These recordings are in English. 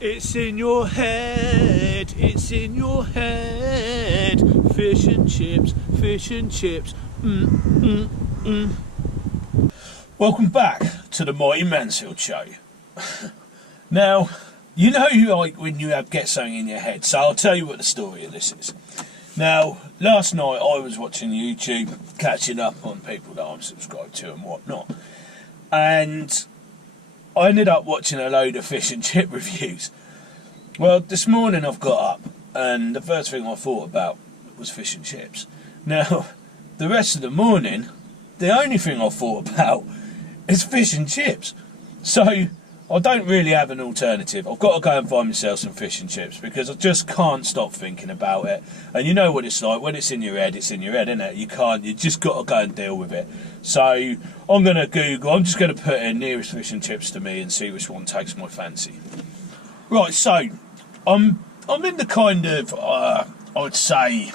It's in your head, it's in your head. Fish and chips, fish and chips. Welcome back to the Mighty Mansfield Show. Now, you know you like when you get something in your head, so I'll tell you what the story of this is. Now, last night I was watching YouTube, catching up on people that I'm subscribed to and whatnot, and I ended up watching a load of fish and chip reviews. Well, this morning I've got up, and the first thing I thought about was fish and chips. Now, the rest of the morning, the only thing I thought about is fish and chips. So, I don't really have an alternative. I've got to go and find myself some fish and chips because I just can't stop thinking about it. And you know what it's like, when it's in your head, isn't it? You just got to go and deal with it. So I'm going to Google, I'm just going to put in nearest fish and chips to me and see which one takes my fancy. Right, so I'm in the kind of, I would say,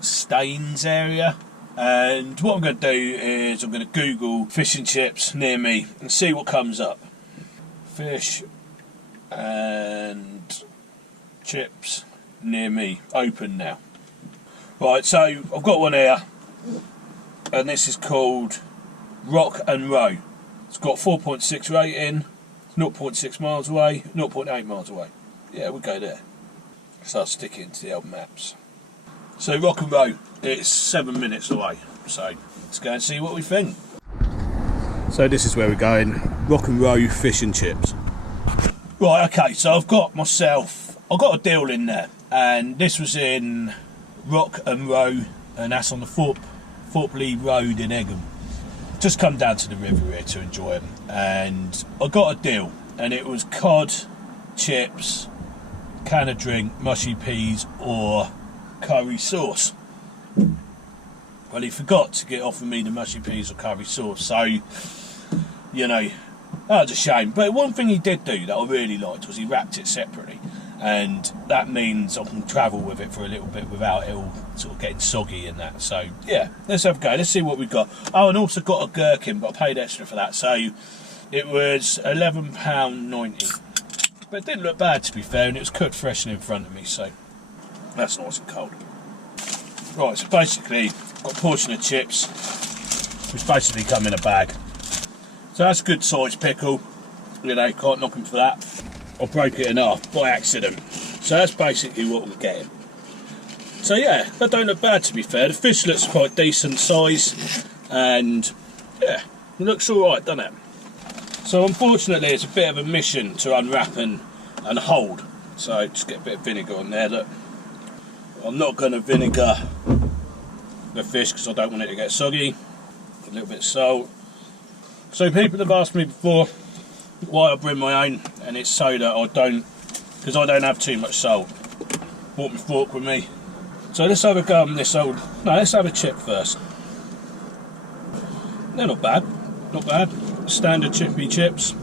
Staines area. And what I'm going to do is I'm going to Google fish and chips near me and see what comes up. Fish and chips near me. Open now. Right, so I've got one here, and this is called Rock and Row. It's got 4.6 rating, 0.6 miles away, 0.8 miles away. Yeah, we'll go there. So I'll stick it into the old maps. So Rock and Row, it's 7 minutes away. So let's go and see what we think. So this is where we're going, Rock and Row fish and chips. Right, okay, so I've got a deal in there, and this was in Rock and Row, and that's on the Thorpley Road in Egham. Just come down to the river here to enjoy them, and I got a deal, and it was cod, chips, can of drink, mushy peas, or curry sauce. Well, he forgot to offer me the mushy peas or curry sauce, so, you know, that was a shame. But one thing he did do that I really liked was he wrapped it separately, and that means I can travel with it for a little bit without it all sort of getting soggy and that. So, yeah, let's have a go. Let's see what we've got. Oh, and also got a gherkin, but I paid extra for that, so it was £11.90. But it didn't look bad, to be fair, and it was cooked fresh and in front of me, so that's nice and cold. Right, so basically, got a portion of chips, which basically come in a bag. So that's a good sized pickle, you know, can't knock them for that. I broke it in half by accident. So that's basically what we're getting. So yeah, that don't look bad, to be fair. The fish looks quite decent size, and yeah, it looks alright, doesn't it? So unfortunately it's a bit of a mission to unwrap and hold. So just get a bit of vinegar on there. Look, I'm not going to vinegar the fish because I don't want it to get soggy. A little bit of salt. So people have asked me before why I bring my own, and it's so that because I don't have too much salt. Brought my fork with me. So let's have a go on this let's have a chip first. They're not bad, standard chippy chips.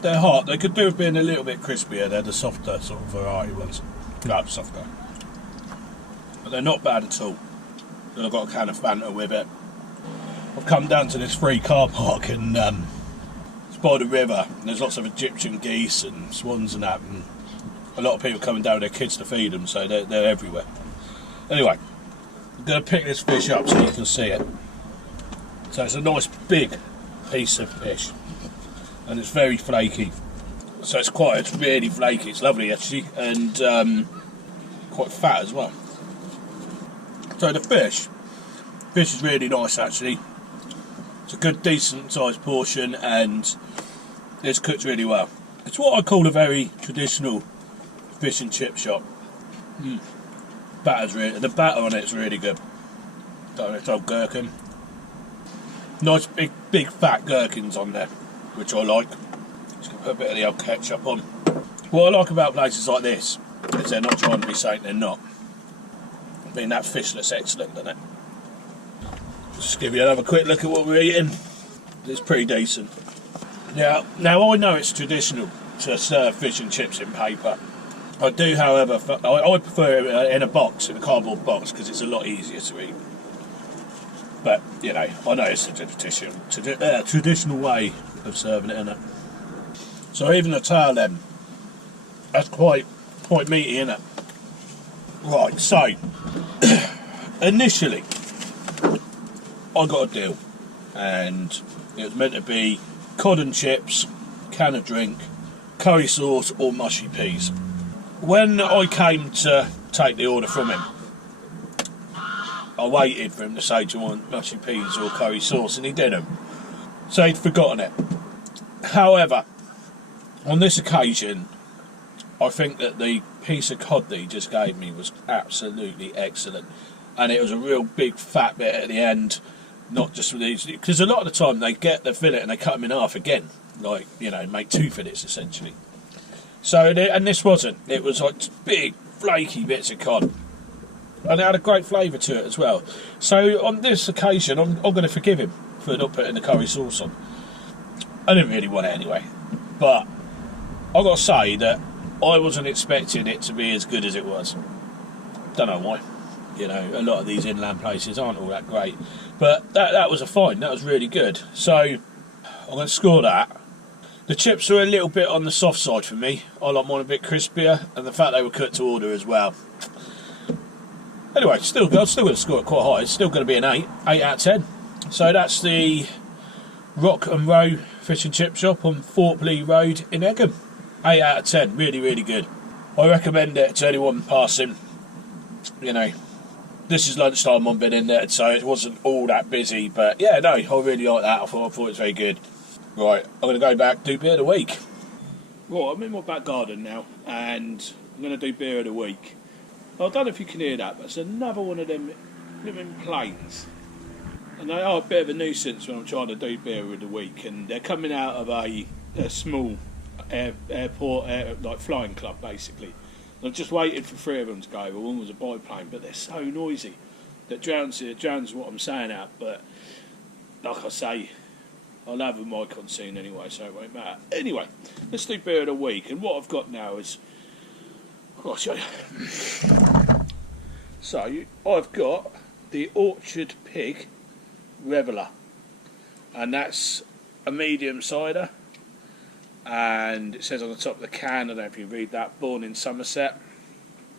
They're hot, they could do with being a little bit crispier, they're the softer sort of variety ones. No, softer. But they're not bad at all. Then I've got a can of Fanta with it. I've come down to this free car park, and it's by the river, and there's lots of Egyptian geese and swans and that, and a lot of people coming down with their kids to feed them, so they're everywhere. Anyway, I'm going to pick this fish up so you can see it. So it's a nice big piece of fish, and it's very flaky. So it's really flaky, it's lovely actually, and quite fat as well. So the fish is really nice actually. It's a good decent sized portion, and it's cooked really well. It's what I call a very traditional fish and chip shop. The batter on it's really good. Don't know, it's old gherkin. Nice big fat gherkins on there, which I like. Just gonna put a bit of the old ketchup on. What I like about places like this is they're not trying to be saying they're not. I mean, that fish looks excellent, doesn't it? Just give you another quick look at what we're eating. It's pretty decent. Now I know it's traditional to serve fish and chips in paper. I do, however, I prefer it in a box, in a cardboard box, because it's a lot easier to eat. But, you know, I know it's a traditional way of serving it, isn't it? So even the tail end, That's quite meaty, isn't it? Right, so initially I got a deal, and it was meant to be cod and chips, can of drink, curry sauce or mushy peas. When I came to take the order from him, I waited for him to say, do you want mushy peas or curry sauce, and he didn't. So he'd forgotten it. However, on this occasion, I think that the piece of cod that he just gave me was absolutely excellent, and it was a real big fat bit at the end, not just with these, because a lot of the time they get the fillet and they cut them in half again, like, you know, make 2 fillets essentially. So, and this wasn't, it was like big flaky bits of cod, and it had a great flavour to it as well. So on this occasion, I'm going to forgive him for not putting the curry sauce on. I didn't really want it anyway, but I've got to say that I wasn't expecting it to be as good as it was. Don't know why. You know, a lot of these inland places aren't all that great, but that was a fine. That was really good. So I'm going to score that. The chips were a little bit on the soft side for me. I like mine a bit crispier, and the fact they were cooked to order as well. Anyway, I'm still going to score it quite high. It's still going to be an 8 out of 10. So that's the Rock and Row Fish and Chip Shop on Thorpe Road in Egham. 8 out of 10, really, really good. I recommend it to anyone passing. You know, this is lunchtime I've been in there, so it wasn't all that busy, but yeah, no, I really like that. I thought it was very good. Right, I'm going to go back, do beer of the week. Right, I'm in my back garden now, and I'm going to do beer of the week. I don't know if you can hear that, but it's another one of them living planes. And they are a bit of a nuisance when I'm trying to do beer of the week, and they're coming out of a small airport, like flying club basically. And I've just waited for 3 of them to go. Well, one was a biplane, but they're so noisy that drowns what I'm saying out. But like I say, I'll have a mic on soon anyway, so it won't matter. Anyway, let's do beer of the week, and what I've got now is, I'll show you. So I've got the Orchard Pig Reveller, and that's a medium cider, and it says on the top of the can, I don't know if you read that, born in Somerset.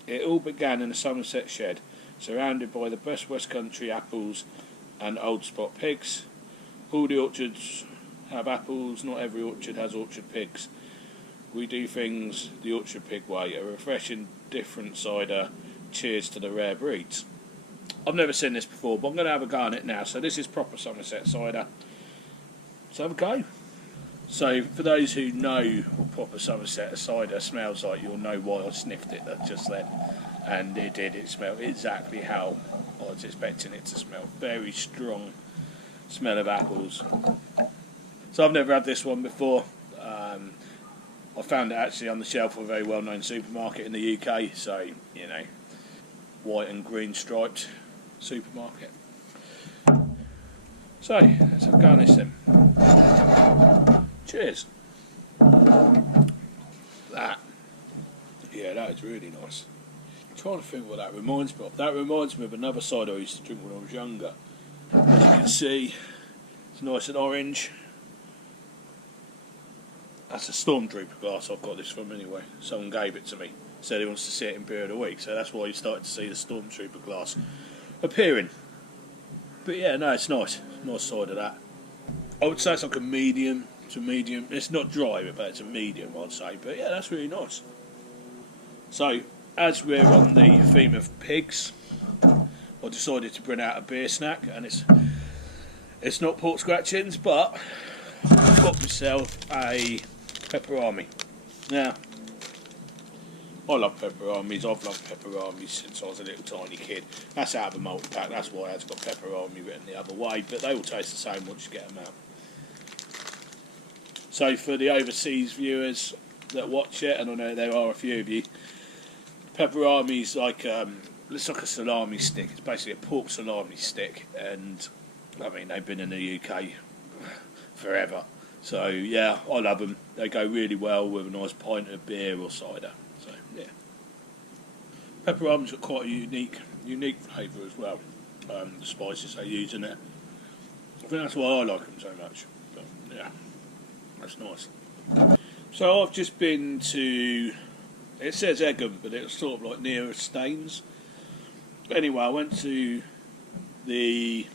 It all began in a Somerset shed, surrounded by the best West Country apples and old spot pigs. All the orchards have apples, not every orchard has orchard pigs. We do things the Orchard Pig way, a refreshing, different cider. Cheers to the rare breeds. I've never seen this before, but I'm going to have a go on it now. So this is proper Somerset cider. Let's have a go. So for those who know what proper Somerset cider smells like, you'll know why I sniffed it just then. And it did. It smelled exactly how I was expecting it to smell. Very strong smell of apples. So I've never had this one before. I found it actually on the shelf of a very well-known supermarket in the UK. So, you know, white and green striped supermarket. So, let's have a go on this then. Cheers. That is really nice. I'm trying to think what that reminds me of. That reminds me of another cider I used to drink when I was younger. As you can see, it's nice and orange. That's a Stormtrooper glass I've got this from anyway. Someone gave it to me. Said he wants to see it in beer of the week, so that's why you started to see the Stormtrooper glass appearing. But yeah, no, it's nice. Nice cider that. I would say it's like a medium to medium. It's not dry, but it's a medium, I'd say. But yeah, that's really nice. So, as we're on the theme of pigs, I decided to bring out a beer snack, and it's not pork scratchings, but I've got myself a pepperami. Now, I love peperamis. I've loved peperamis since I was a little tiny kid. That's out of a multi-pack. That's why it's got pepperami written the other way. But they all taste the same once you get them out. So for the overseas viewers that watch it, and I know there are a few of you, pepperami's like it's like a salami stick. It's basically a pork salami stick, and I mean they've been in the UK forever. So yeah, I love them. They go really well with a nice pint of beer or cider. So yeah, pepperami's got quite a unique flavour as well. The spices they use in it. I think that's why I like them so much. But yeah, that's nice. So I've just been to It says Egham, but it was sort of like near Staines. Anyway, I went to the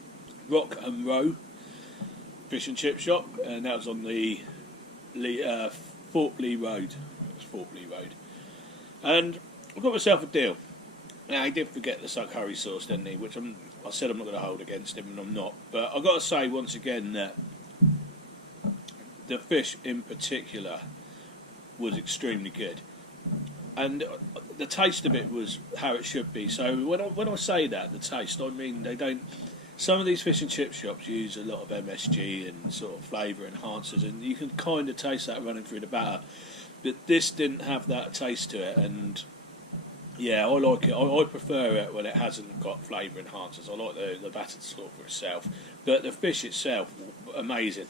Rock and Row fish and chip shop, and that was on the Fortley Road. It was Fortley Road. And I got myself a deal. Now, he did forget the curry sauce, didn't he? Which I said I'm not going to hold against him, and I'm not. But I've got to say, once again, that the fish in particular was extremely good. And the taste of it was how it should be. So when I say that, the taste, I mean they don't... Some of these fish and chip shops use a lot of MSG and sort of flavour enhancers, and you can kind of taste that running through the batter. But this didn't have that taste to it, and yeah, I like it. I prefer it when it hasn't got flavour enhancers. I like the batter to talk for itself. But the fish itself, amazing.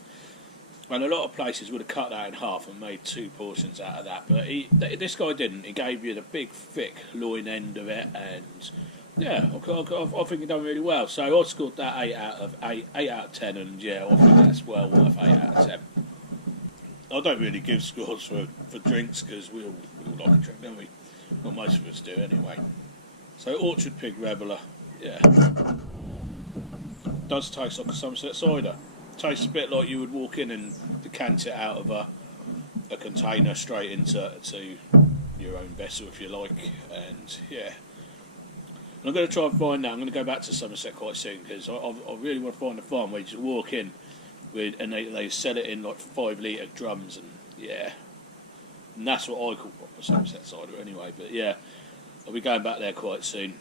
And a lot of places would have cut that in half and made 2 portions out of that. But this guy didn't. He gave you the big, thick loin end of it, and yeah, I think he done really well. So I scored that 8 out of 10, and yeah, I think that's well worth 8 out of 10. I don't really give scores for drinks because we all like a drink, don't we? Well, most of us do anyway. So Orchard Pig Reveller, yeah, does taste like a Somerset cider. Tastes a bit like you would walk in and decant it out of a container straight into your own vessel, if you like. And yeah, and I'm going to try and find that. I'm going to go back to Somerset quite soon because I really want to find a farm where you just walk in and they sell it in like 5 litre drums, and yeah, and that's what I call proper Somerset cider anyway. But yeah, I'll be going back there quite soon.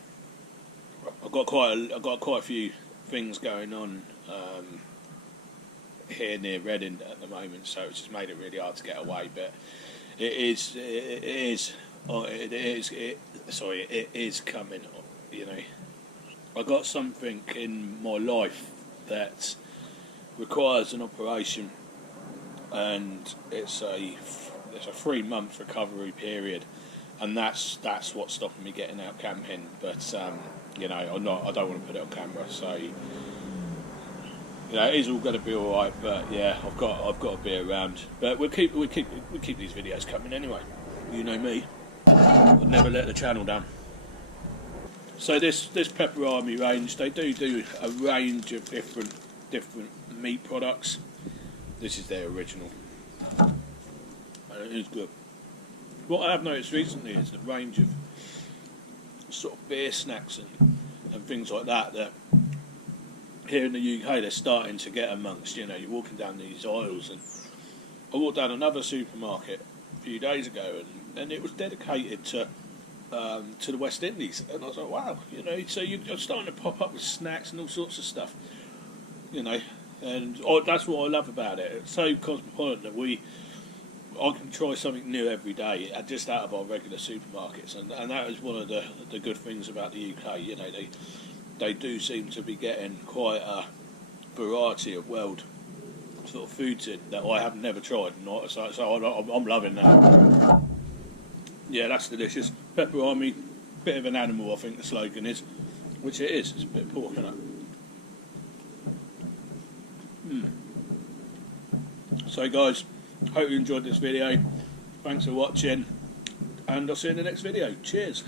I've got quite a few things going on here near Reading at the moment, so it's just made it really hard to get away. But it is coming. You know, I got something in my life that requires an operation, and it's a 3-month recovery period, and that's what's stopping me getting out camping. But you know, I don't want to put it on camera, so you know, it is all going to be all right. But yeah, I've got to be around. But we keep these videos coming anyway. You know me, I'll never let the channel down. So this Pepper Army range, they do a range of different meat products. This is their original, and it is good. What I have noticed recently is the range of sort of beer snacks and things like that here in the UK they're starting to get amongst. You know, you're walking down these aisles, and I walked down another supermarket a few days ago, and it was dedicated to the West Indies, and I was like, wow, you know, so you're starting to pop up with snacks and all sorts of stuff, you know, and that's what I love about it. It's so cosmopolitan that I can try something new every day, just out of our regular supermarkets, and that is one of the good things about the UK. You know, they do seem to be getting quite a variety of world sort of foods in that I have never tried, so I'm loving that. Yeah, that's delicious. Pepper Army, bit of an animal, I think the slogan is, which it is. It's a bit of pork, isn't it? So guys, hope you enjoyed this video. Thanks for watching, and I'll see you in the next video. Cheers.